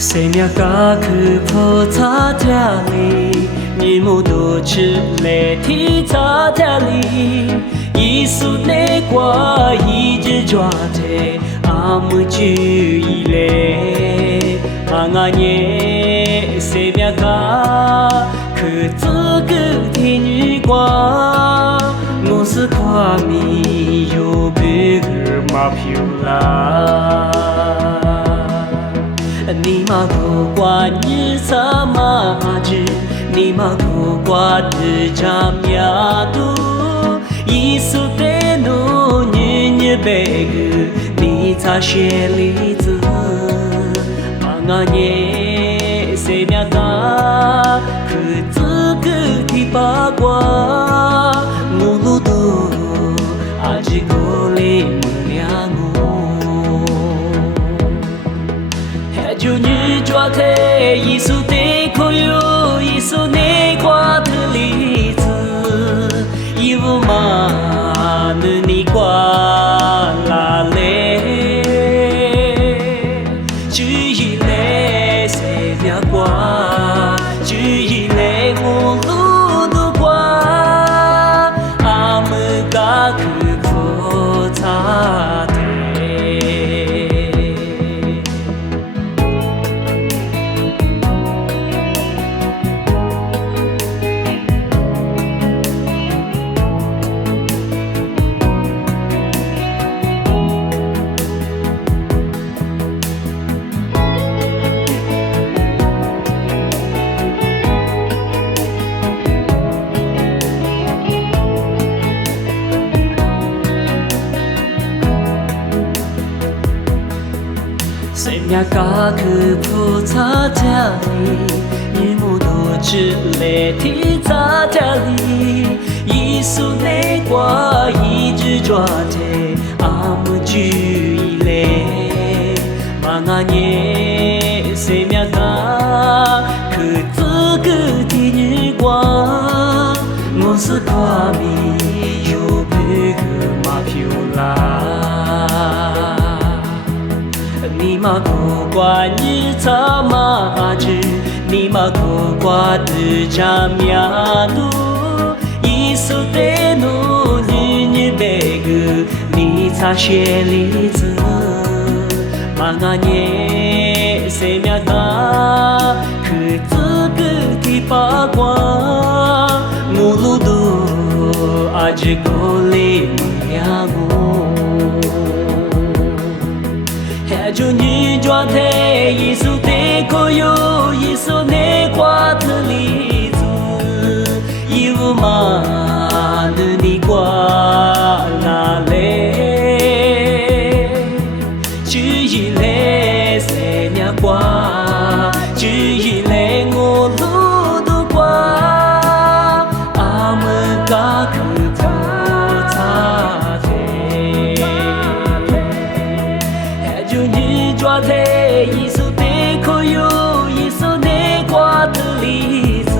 生命甲去破擦条里，日暮多吃来天擦条里，一束内挂一直抓着，阿木注意嘞，阿耶生命甲去这个天日光，我是夸米有别个马票啦。你嘛不管日啥嘛子，你嘛不管日啥呀都，一束的怒日白个，你咋写例子？妈耶，谁命噶？可这个的八卦，我路都阿吉过来不了我。就你抓他，一束的可有一束内挂的例子，一无嘛的你挂啦嘞，注意嘞谁呀挂，注意嘞我路都挂，阿们噶去破擦的。生命甲去破擦条里，日暮多吃来天擦条里，一束内挂一直抓着，阿木注意嘞，妈耶，生命甲去这个天日光，我是夸米有别个马票啦。你嘛不管日啥嘛子，你嘛不管日啥呀都，一束的怒日白个，你咋写例子？妈耶，谁命噶？去这个的八卦，我路都阿吉过来不了我。就你抓他，一束的可有一束内挂的例子，一无嘛的你挂哪嘞？注意嘞，谁呀挂？注意嘞，我路都挂，阿们噶去破擦的。抓他一束的可有一束内挂的例子，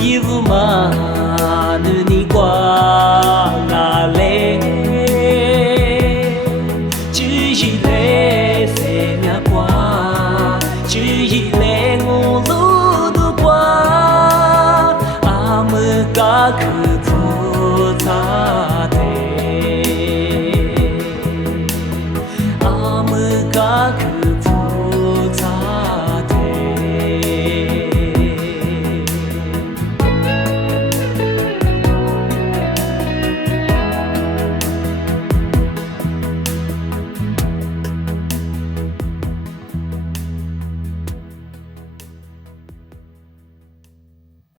一无嘛。